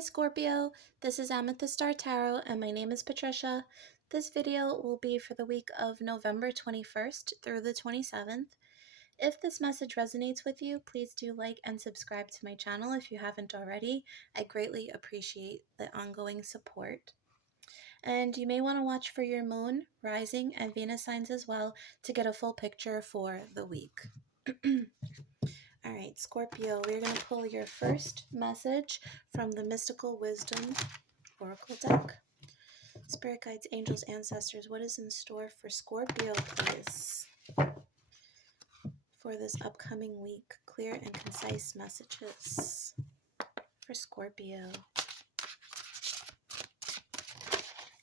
Hi Scorpio, this is Amethyst Star Tarot and my name is Patricia. This video will be for the week of November 21st through the 27th. If this message resonates with you, please do like and subscribe to my channel if you haven't already. I greatly appreciate the ongoing support. And you may want to watch for your moon, rising, and Venus signs as well to get a full picture for the week. All right, Scorpio, we're going to pull your first message from the Mystical Wisdom Oracle deck. Spirit guides, angels, ancestors, what is in store for Scorpio, please? For this upcoming week, clear and concise messages for Scorpio.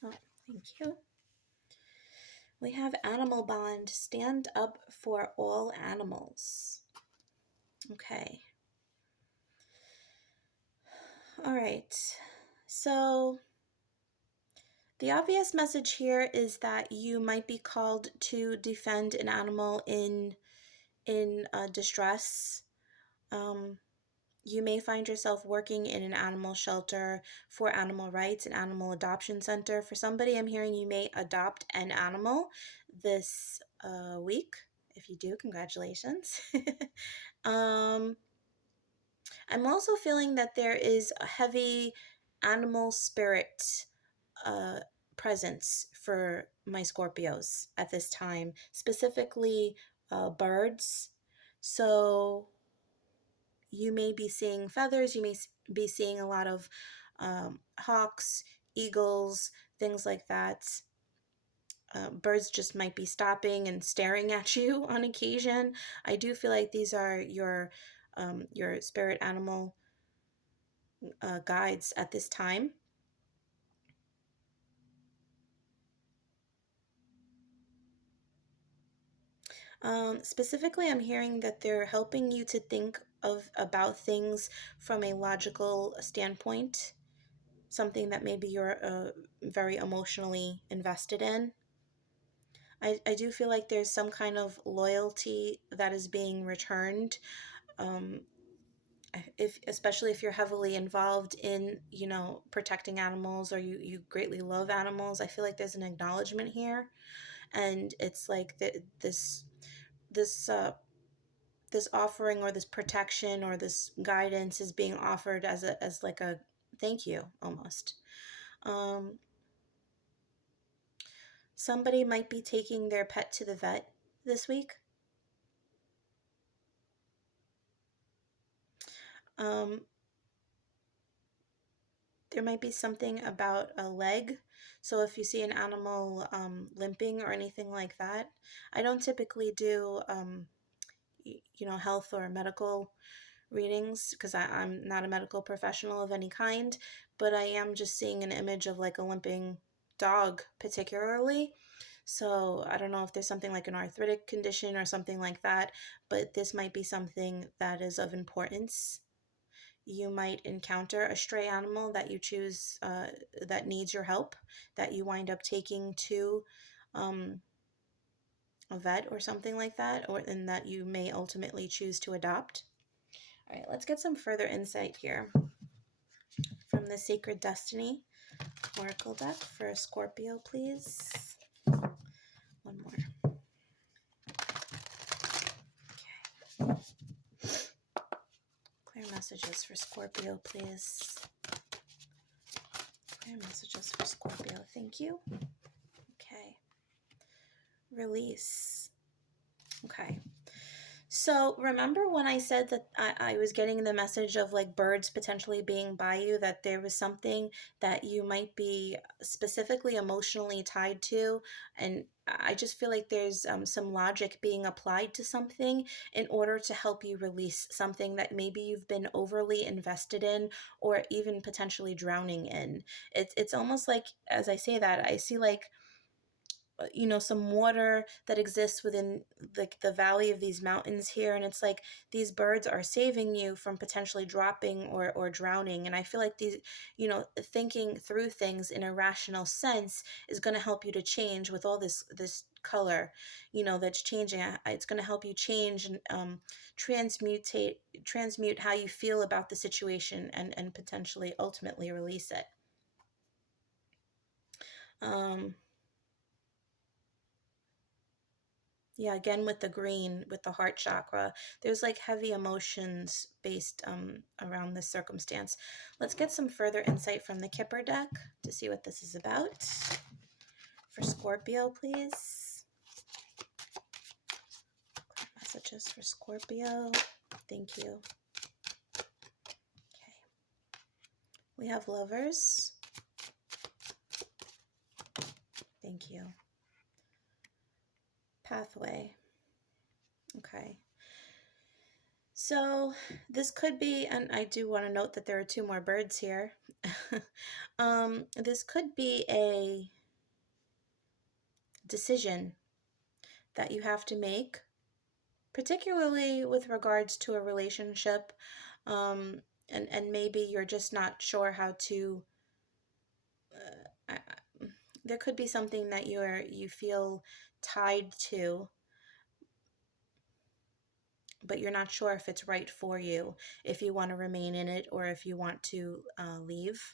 Oh, thank you. We have Animal Bond, stand up for all animals. Okay. All right. So the obvious message here is that you might be called to defend an animal in distress. You may find yourself working in an animal shelter for animal rights, an animal adoption center. For somebody, I'm hearing you may adopt an animal this week. If you do, congratulations. I'm also feeling that there is a heavy animal spirit presence for my Scorpios at this time, specifically birds. So you may be seeing feathers, you may be seeing a lot of hawks, eagles, things like that. Birds just might be stopping and staring at you on occasion. I do feel like these are your spirit animal guides at this time. Specifically, I'm hearing that they're helping you to think about things from a logical standpoint, something that maybe you're very emotionally invested in. I do feel like there's some kind of loyalty that is being returned. Especially if you're heavily involved in, protecting animals, or you greatly love animals, I feel like there's an acknowledgement here, and it's like this offering, or this protection, or this guidance is being offered as like a thank you almost. Somebody might be taking their pet to the vet this week. There might be something about a leg. So if you see an animal limping or anything like that, I don't typically do, health or medical readings because I'm not a medical professional of any kind, but I am just seeing an image of like a limping dog particularly. So I don't know if there's something like an arthritic condition or something like that, but this might be something that is of importance. You might encounter a stray animal that you choose that needs your help, that you wind up taking to a vet or something like that, and that you may ultimately choose to adopt. All right, let's get some further insight here from the Sacred Destiny Oracle deck for Scorpio, please. One more. Okay. Clear messages for Scorpio, please. Clear messages for Scorpio. Thank you. Okay. Release. Okay. So remember when I said that I was getting the message of like birds potentially being by you, that there was something that you might be specifically emotionally tied to, and I just feel like there's some logic being applied to something in order to help you release something that maybe you've been overly invested in, or even potentially drowning in. It's almost like, as I say that, I see like some water that exists within like the valley of these mountains here, and it's like these birds are saving you from potentially dropping or drowning. And I feel like these, thinking through things in a rational sense is going to help you to change with all this color, that's changing. It's going to help you change and transmute how you feel about the situation, and potentially ultimately release it. Um, yeah, again with the green, with the heart chakra, there's like heavy emotions based around this circumstance. Let's get some further insight from the Kipper deck to see what this is about. For Scorpio, please. Messages for Scorpio. Thank you. Okay. We have Lovers. Thank you. Pathway. Okay. So this could be, and I do want to note that there are two more birds here. This could be a decision that you have to make, particularly with regards to a relationship, and maybe you're just not sure how to. There could be something that you feel tied to, but you're not sure if it's right for you, if you want to remain in it or if you want to leave.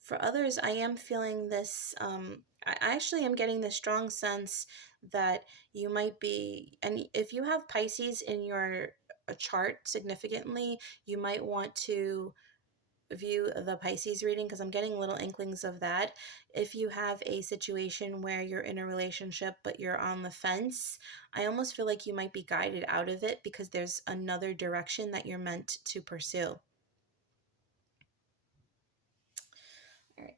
For others, I am feeling this. I actually am getting this strong sense that you might be, and if you have Pisces in your chart significantly, you might want to view the Pisces reading, because I'm getting little inklings of that. If you have a situation where you're in a relationship but you're on the fence, I almost feel like you might be guided out of it because there's another direction that you're meant to pursue. All right.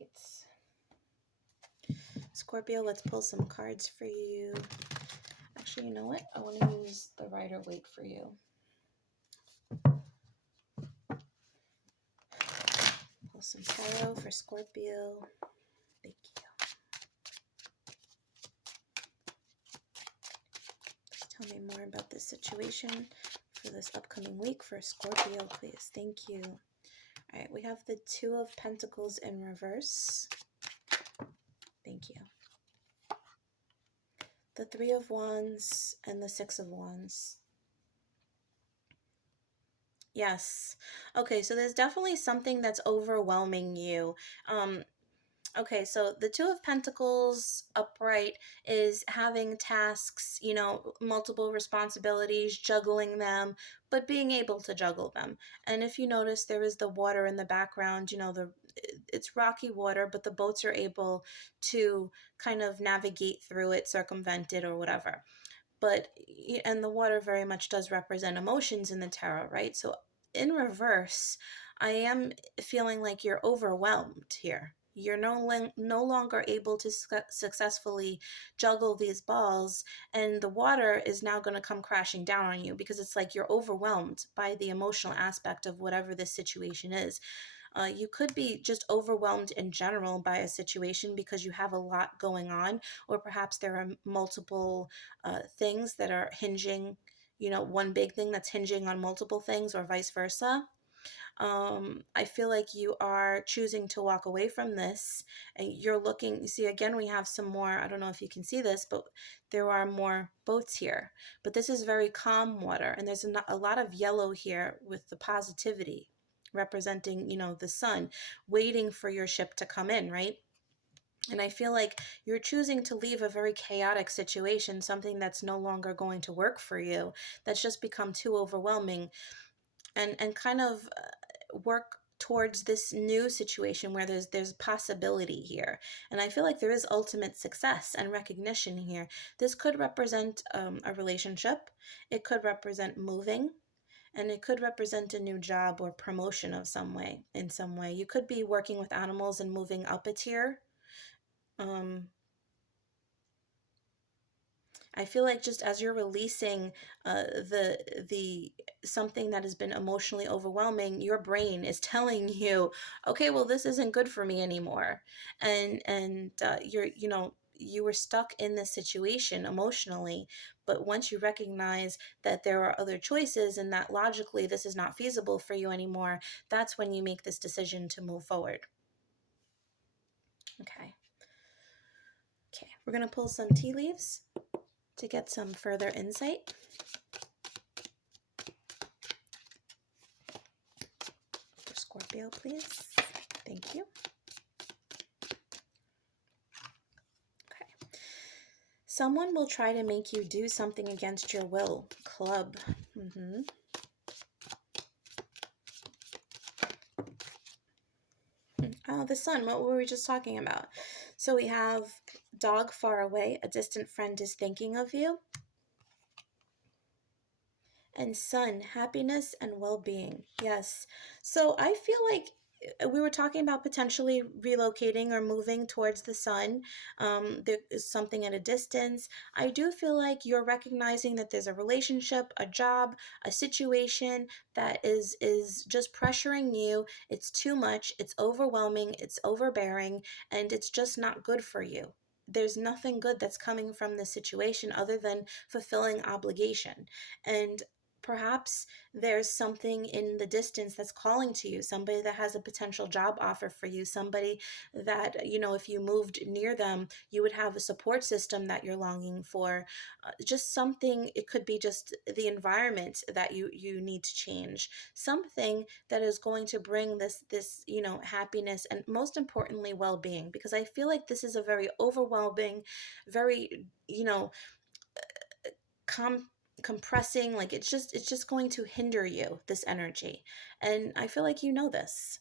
Scorpio, let's pull some cards for you. Actually, you know what? I want to use the Rider-Waite for you. Pull some tarot for Scorpio. Thank you. Just tell me more about this situation for this upcoming week for Scorpio, please. Thank you. All right, we have the Two of Pentacles in reverse. Thank you. The Three of Wands and the Six of Wands. Yes. Okay, so there's definitely something that's overwhelming you. Okay, so the Two of Pentacles upright is having tasks, multiple responsibilities, juggling them, but being able to juggle them. And if you notice, there is the water in the background, it's rocky water, but the boats are able to kind of navigate through it, circumvent it, or whatever. And the water very much does represent emotions in the tarot, right? So in reverse, I am feeling like you're overwhelmed here. You're no longer able to successfully juggle these balls, and the water is now going to come crashing down on you because it's like you're overwhelmed by the emotional aspect of whatever this situation is. You could be just overwhelmed in general by a situation because you have a lot going on, or perhaps there are multiple things that are hinging, one big thing that's hinging on multiple things, or vice versa. I feel like you are choosing to walk away from this, and you're looking. You see, again, we have some more. I don't know if you can see this, but there are more boats here. But this is very calm water, and there's a lot of yellow here with the positivity representing, the sun, waiting for your ship to come in, right? And I feel like you're choosing to leave a very chaotic situation, something that's no longer going to work for you, that's just become too overwhelming, and kind of work towards this new situation where there's possibility here. And I feel like there is ultimate success and recognition here. This could represent a relationship. It could represent moving. And it could represent a new job or promotion of in some way. You could be working with animals and moving up a tier. I feel like just as you're releasing the something that has been emotionally overwhelming, your brain is telling you, okay, well, this isn't good for me anymore, and you were stuck in this situation emotionally, but once you recognize that there are other choices and that logically this is not feasible for you anymore, that's when you make this decision to move forward. Okay. Okay, we're going to pull some tea leaves to get some further insight. For Scorpio, please. Thank you. Okay. Someone will try to make you do something against your will. Club. Oh, the sun. What were we just talking about? So we have dog far away. A distant friend is thinking of you. And sun, happiness and well-being. Yes. So I feel like we were talking about potentially relocating or moving towards the sun. There is something at a distance. I do feel like you're recognizing that there's a relationship, a job, a situation that is just pressuring you. It's too much. It's overwhelming. It's overbearing, and it's just not good for you. There's nothing good that's coming from this situation other than fulfilling obligation. And perhaps there's something in the distance that's calling to you, somebody that has a potential job offer for you, somebody that, you know, if you moved near them, you would have a support system that you're longing for. Just something, it could be just the environment that you need to change, something that is going to bring this, you know, happiness and most importantly well-being, because I feel like this is a very overwhelming, very, you know, compressing, like it's just going to hinder you, this energy. And I feel like you know this.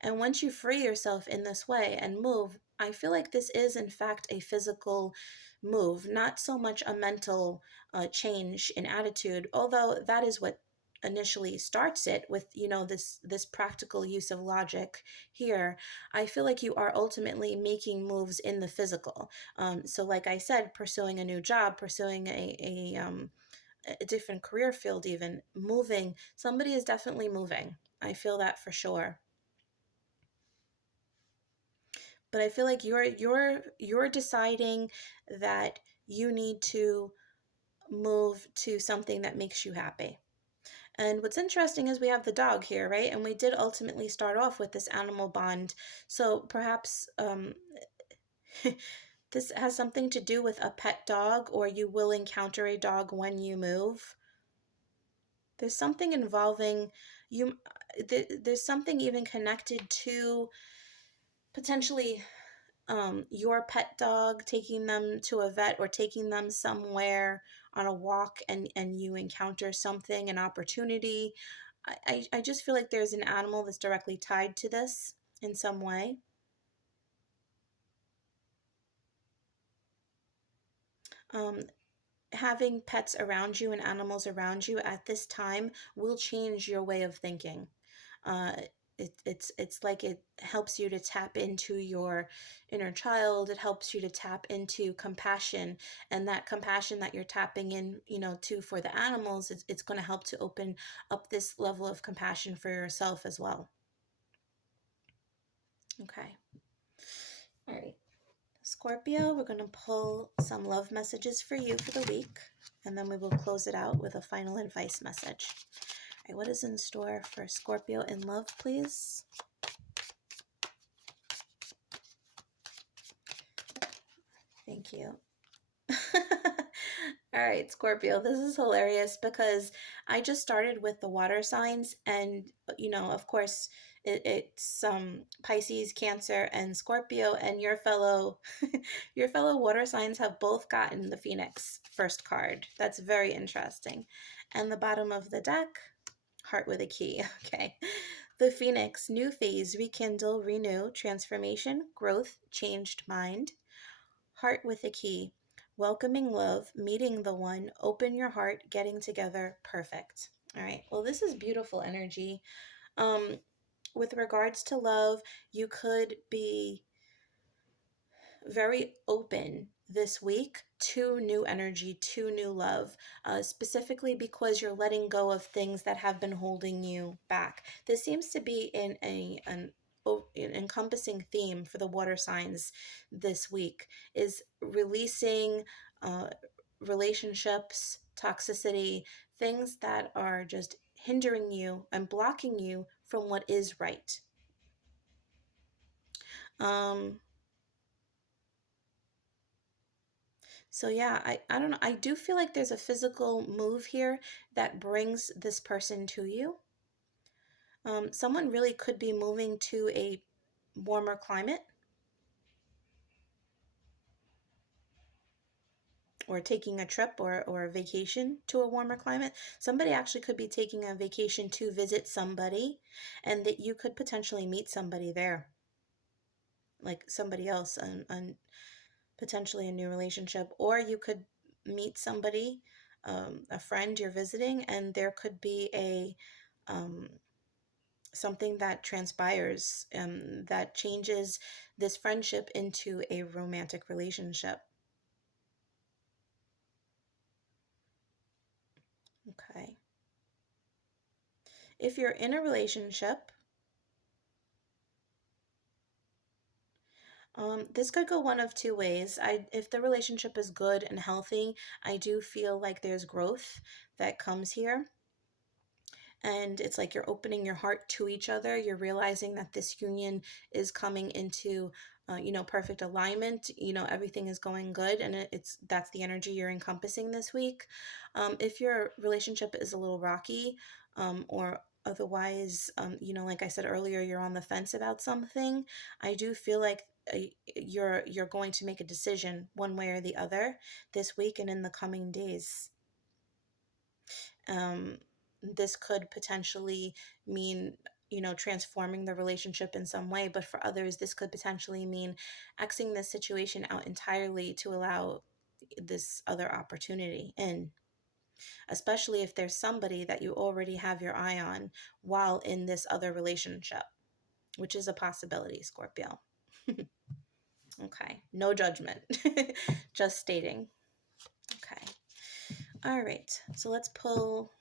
And once you free yourself in this way and move, I feel like this is in fact a physical move, not so much a mental change in attitude, although that is what initially starts it with, you know, this practical use of logic here. I feel like you are ultimately making moves in the physical. So like I said, pursuing a new job, pursuing a different career field, even moving, somebody is definitely moving. I feel that for sure. But I feel like you're deciding that you need to move to something that makes you happy. And what's interesting is we have the dog here, right? And we did ultimately start off with this animal bond. So perhaps this has something to do with a pet dog, or you will encounter a dog when you move. There's something involving you. There's something even connected to potentially your pet dog, taking them to a vet or taking them somewhere on a walk, and you encounter something, an opportunity. I just feel like there's an animal that's directly tied to this in some way. Um, Having pets around you and animals around you at this time will change your way of thinking. Uh, it's like it helps you to tap into your inner child. It helps you to tap into compassion, and that compassion that you're tapping in, you know, to for the animals, it's going to help to open up this level of compassion for yourself as well. Okay. All right. Scorpio, we're going to pull some love messages for you for the week, and then we will close it out with a final advice message. All right, what is in store for Scorpio in love, please? Thank you. All right, Scorpio, this is hilarious because I just started with the water signs, and you know, of course, it's Pisces, Cancer, and Scorpio, and your fellow your fellow water signs have both gotten the Phoenix first card. That's very interesting. And the bottom of the deck, heart with a key. Okay. The Phoenix, new phase, rekindle, renew, transformation, growth, changed mind. Heart with a key, welcoming love, meeting the one, open your heart, getting together, perfect. All right. Well, this is beautiful energy. Um, with regards to love, you could be very open this week to new energy, to new love, specifically because you're letting go of things that have been holding you back. This seems to be in encompassing theme for the water signs this week is releasing uh, relationships, toxicity, things that are just hindering you and blocking you from what is right. Um, so yeah, I don't know. I do feel like there's a physical move here that brings this person to you. Someone really could be moving to a warmer climate or taking a trip or a vacation to a warmer climate. Somebody actually could be taking a vacation to visit somebody, and that you could potentially meet somebody there, like somebody else, and potentially a new relationship. Or you could meet somebody, a friend you're visiting, and there could be a um, something that transpires that changes this friendship into a romantic relationship. Okay. If you're in a relationship, this could go one of two ways. If the relationship is good and healthy, I do feel like there's growth that comes here. And it's like you're opening your heart to each other. You're realizing that this union is coming into, perfect alignment. Everything is going good, and it's that's the energy you're encompassing this week. If your relationship is a little rocky, or otherwise, like I said earlier, you're on the fence about something. I do feel like you're going to make a decision one way or the other this week and in the coming days. Um, this could potentially mean, transforming the relationship in some way, but for others, this could potentially mean Xing this situation out entirely to allow this other opportunity in, especially if there's somebody that you already have your eye on while in this other relationship, which is a possibility, Scorpio. Okay, no judgment, just stating. Okay, all right, so let's pull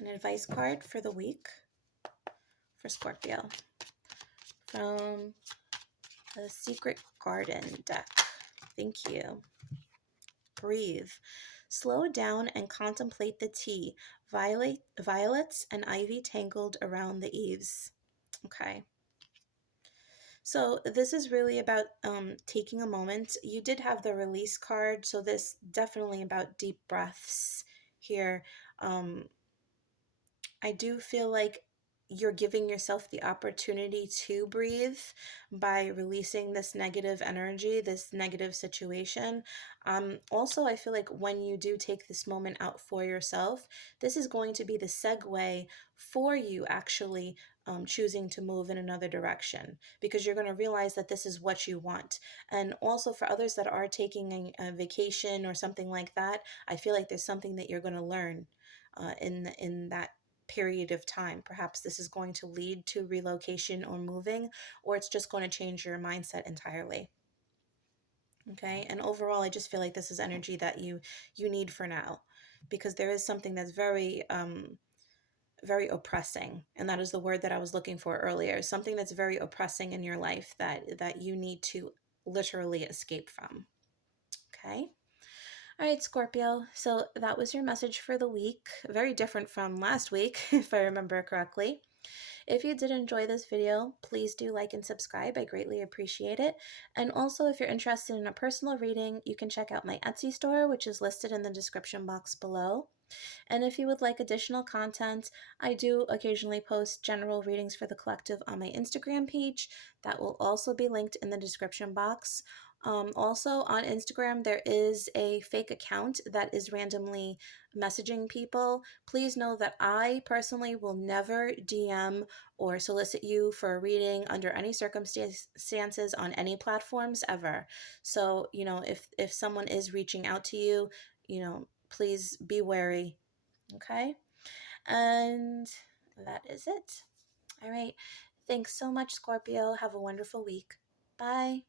an advice card for the week for Scorpio from the Secret Garden deck. Thank you. Breathe. Slow down and contemplate the tea. Violets and ivy tangled around the eaves. Okay. So this is really about taking a moment. You did have the release card, so this definitely about deep breaths here. Um, I do feel like you're giving yourself the opportunity to breathe by releasing this negative energy, this negative situation. Also, I feel like when you do take this moment out for yourself, this is going to be the segue for you actually choosing to move in another direction, because you're going to realize that this is what you want. And also, for others that are taking a vacation or something like that, I feel like there's something that you're going to learn in that period of time. Perhaps this is going to lead to relocation or moving, or it's just going to change your mindset entirely. Okay, and overall, I just feel like this is energy that you need for now, because there is something that's very oppressing, and that is the word that I was looking for earlier. Something that's very oppressing in your life that you need to literally escape from. Okay. All right, Scorpio. So that was your message for the week. Very different from last week, if I remember correctly. If you did enjoy this video, please do like and subscribe. I greatly appreciate it. And also, if you're interested in a personal reading, you can check out my Etsy store, which is listed in the description box below. And if you would like additional content, I do occasionally post general readings for the collective on my Instagram page. That will also be linked in the description box. Also, on Instagram, there is a fake account that is randomly messaging people. Please know that I personally will never DM or solicit you for a reading under any circumstances on any platforms ever. So, if someone is reaching out to you, please be wary. Okay. And that is it. All right. Thanks so much, Scorpio. Have a wonderful week. Bye.